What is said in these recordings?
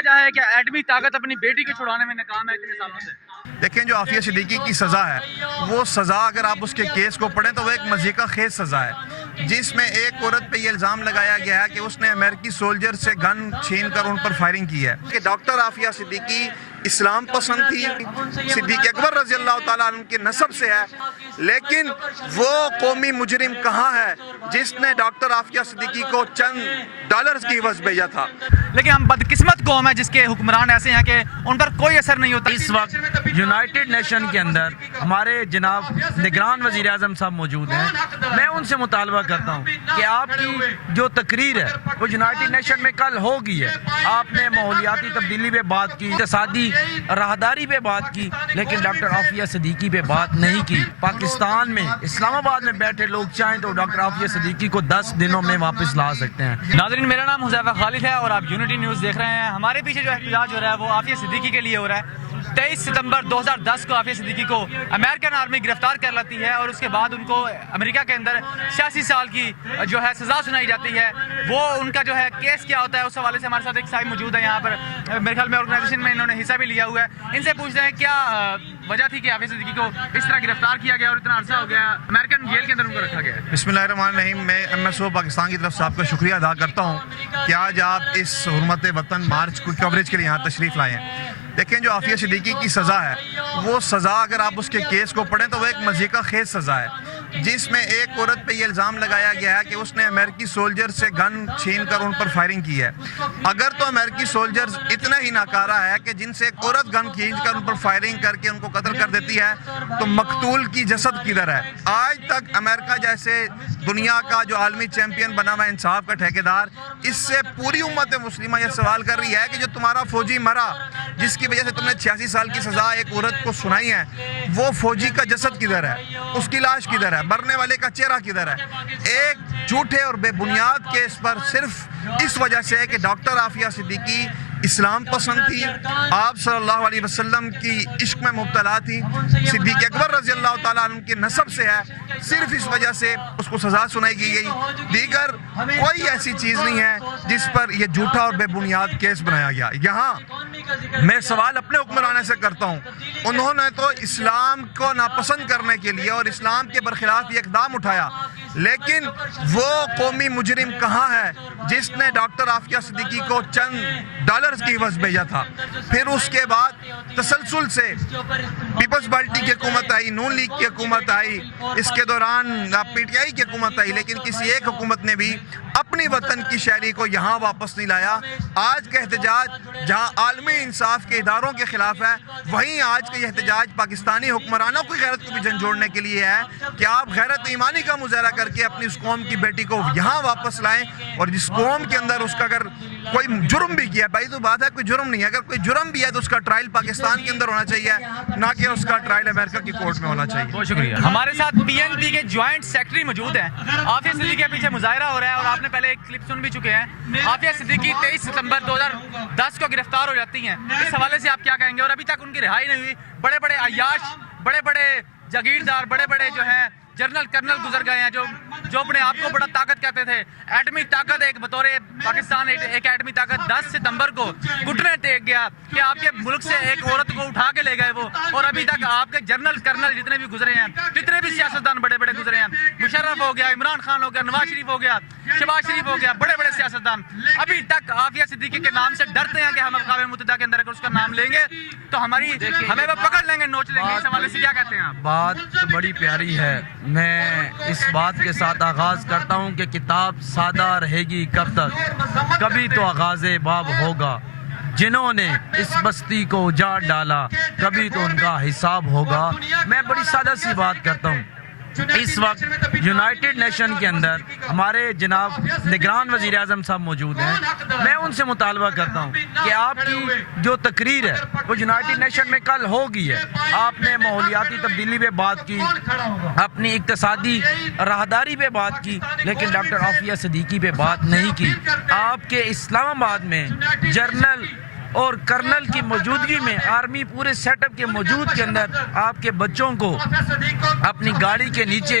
وجہ ہے کہ ایٹمی طاقت اپنی بیٹی کو چھڑانے میں ناکام ہے اتنے سالوں سے؟ دیکھیں جو عافیہ صدیقی کی سزا ہے وہ سزا اگر آپ اس کے کیس کو پڑھیں تو وہ ایک مضحکہ خیز سزا ہے، جس میں ایک عورت پہ یہ الزام لگایا گیا ہے کہ اس نے امریکی سولجر سے گن چھین کر ان پر فائرنگ کی ہے کہ ڈاکٹر عافیہ صدیقی اسلام پسند تھی، صدیق اکبر رضی اللہ تعالیٰ عنہ کے نسب سے ہے، لیکن وہ قومی مجرم کہاں ہے جس نے ڈاکٹر عافیہ صدیقی کو چند ڈالرز کی عوض بھیجا تھا؟ لیکن ہم بدقسمت قوم ہے جس کے حکمران ایسے ہیں کہ ان پر کوئی اثر نہیں ہوتا۔ اس وقت یونائٹڈ نیشن کے اندر ہمارے جناب نگران وزیر اعظم صاحب موجود ہیں، میں ان سے مطالبہ کرتا ہوں کہ آپ کی جو تقریر ہے وہ یونائٹڈ نیشن میں کل ہوگی ہے، آپ نے ماحولیاتی تبدیلی پہ بات کی، اقتصادی راہداری پہ بات کی، لیکن ڈاکٹر عافیہ صدیقی پہ بات نہیں کی۔ پاکستان میں اسلام آباد میں بیٹھے لوگ چاہیں تو ڈاکٹر عافیہ صدیقی کو 10 دنوں میں واپس لا سکتے ہیں۔ ناظرین، میرا نام حذیفہ خالد ہے اور آپ یونٹی نیوز دیکھ رہے ہیں۔ ہمارے پیچھے جو احتجاج ہو رہا ہے وہ عافیہ صدیقی کے لیے ہو رہا ہے۔ 23 ستمبر 2010 کو عافیہ صدیقی کو امریکن آرمی گرفتار کر لیتی ہے اور اس کے بعد ان کو امریکہ کے اندر 86 سال کی جو ہے سزا سنائی جاتی ہے۔ وہ ان کا جو ہے کیس کیا ہوتا ہے اس حوالے سے ہمارے ساتھ ایک صاحب موجود ہے یہاں پر، میرے خیال میں آرگنائزیشن میں انہوں نے حصہ بھی لیا ہوا ہے۔ ان سے پوچھتے ہیں کیا وجہ تھی کہ عافیہ صدیقی کو اس طرح گرفتار کیا گیا اور اتنا عرصہ ہو گیا امریکن جیل کے اندر ان کو رکھا گیا ہے؟ بسم اللہ الرحمن الرحیم۔ میں MSO پاکستان کی طرف سے آپ کا شکریہ ادا کرتا ہوں کہ آج آپ اس حرمت وطن مارچ کو کوریج کے لیے یہاں تشریف لائے ہیں۔ دیکھیں جو عافیہ صدیقی کی سزا ہے وہ سزا اگر آپ اس کے کیس کو پڑھیں تو وہ ایک مضحکہ خیز سزا ہے، جس میں ایک عورت پہ یہ الزام لگایا گیا ہے کہ اس نے امریکی سولجر سے گن چھین کر ان پر فائرنگ کی ہے۔ اگر تو امریکی سولجرز اتنا ہی ناکارہ ہے کہ جن سے ایک عورت گن کھینچ کر ان پر فائرنگ کر کے ان کو قتل کر دیتی ہے تو مقتول کی جسد کدھر ہے؟ آج تک امریکہ جیسے دنیا کا جو عالمی چیمپئن بنا ہوا انصاف کا ٹھیکیدار، اس سے پوری امت مسلمہ یہ سوال کر رہی ہے کہ جو تمہارا فوجی مرا جس کی وجہ سے تم نے 86 سال کی سزا ایک عورت کو سنائی ہے، وہ فوجی کا جسد کدھر ہے؟ اس کی لاش کدھر ہے؟ مرنے والے کا چہرہ کدھر ہے؟ ایک جھوٹے اور بے بنیاد کیس پر صرف اس وجہ سے ہے کہ ڈاکٹر عافیہ صدیقی اسلام پسند تھی، آپ صلی اللہ علیہ وسلم کی عشق میں مبتلا تھی، صدیق اکبر رضی اللہ تعالیٰ عنہ کے نسب سے ہے، صرف اس وجہ سے اس کو سزا سنائی کی گئی۔ دیگر کوئی ایسی چیز نہیں ہے جس پر یہ جھوٹا اور بے بنیاد کیس بنایا گیا۔ یہاں میں سوال اپنے حکمرانوں سے کرتا ہوں، انہوں نے تو اسلام کو ناپسند کرنے کے لیے اور اسلام کے برخلاف یہ اقدام اٹھایا، لیکن وہ قومی مجرم کہاں ہے جس نے ڈاکٹر عافیہ صدیقی کو چند ڈالرز کی عوض بھیجا تھا؟ پھر اس کے بعد تسلسل سے پیپلز پارٹی کی حکومت آئی، نون لیگ کی حکومت آئی، اس کے دوران PTI کی حکومت آئی، لیکن کسی ایک حکومت نے بھی اپنی وطن کی شہری کو یہاں واپس نہیں لایا۔ آج کا احتجاج جہاں عالمی انصاف کے اداروں کے خلاف ہے، وہیں آج کا یہ احتجاج پاکستانی حکمرانوں کی غیرت کو بھی جھنجھوڑنے کے لیے ہے کہ آپ غیرت ایمانی کا مظاہرہ کر کے اپنی اس قوم کی بیٹی کو یہاں واپس لائیں، اور جس قوم کے اندر اس کا اگر کوئی جرم بھی کیا ہے، بھائی تو بات ہے کوئی جرم نہیں ہے، اگر کوئی جرم بھی ہے تو اس کا ٹرائل پاکستان کے اندر ہونا چاہیے، نہ کہ اس کا ٹرائل امریکہ کی کورٹ میں ہونا چاہیے۔ بہت شکریہ۔ ہمارے ساتھ PNP کے جوائنٹ سیکرٹری موجود ہیں۔ عافیہ صدیقی کے پیچھے مظاہرہ ہو رہا ہے اور آپ نے پہلے ایک کلپ سن بھی چکے ہیں۔ عافیہ صدیقی 23 ستمبر 2010 کو گرفتار ہو جاتی ہیں، اس حوالے سے آپ کیا کہیں گے؟ اور ابھی تک ان کی رہائی نہیں ہوئی، بڑے بڑے عیاش، بڑے بڑے جاگیردار، بڑے بڑے جو ہیں جنرل کرنل گزر گئے ہیں جو اپنے آپ کو بڑا طاقت کہتے تھے، ایٹمی طاقت ایک بطور پاکستان ایک ایٹمی طاقت 10 ستمبر کو گھٹنے ٹیک گیا کہ آپ کے ملک سے ایک عورت کو اٹھا کے لے گئے وہ، اور ابھی تک آپ کے جنرل کرنل جتنے بھی گزرے ہیں، جتنے بھی سیاستدان بڑے بڑے گزرے ہیں، مشرف ہو گیا، عمران خان ہو گیا، نواز شریف ہو گیا، شہباز شریف ہو گیا، بڑے بڑے سیاستدان ابھی تک عافیہ صدیقی کے نام سے ڈرتے ہیں کہ ہم اقوام متحدہ کے اندر اگر اس کا نام لیں گے تو ہمیں وہ پکڑ لیں گے، نوچ لیں گے۔ اس حوالے سے کیا کہتے ہیں آپ؟ بات بڑی پیاری ہے۔ میں اس بات کے ساتھ آغاز کرتا ہوں کہ کتاب سادہ رہے گی کب تک، کبھی تو آغاز باب ہوگا، جنہوں نے اس بستی کو اجاڑ ڈالا کبھی تو ان کا حساب ہوگا۔ میں بڑی سادہ سی بات کرتا ہوں، اس وقت یونائٹڈ نیشن کے اندر ہمارے جناب نگران وزیر اعظم صاحب موجود ہیں، میں ان سے مطالبہ کرتا ہوں کہ آپ کی جو تقریر ہے وہ یونائٹڈ نیشن میں کل ہوگی ہے، آپ نے ماحولیاتی تبدیلی پہ بات کی، اپنی اقتصادی راہداری پہ بات کی، لیکن ڈاکٹر عافیہ صدیقی پہ بات نہیں کی۔ آپ کے اسلام آباد میں جرنل اور کرنل کی موجودگی میں، آرمی پورے سیٹ اپ کے موجود کے اندر آپ کے بچوں کو اپنی گاڑی کے نیچے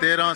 13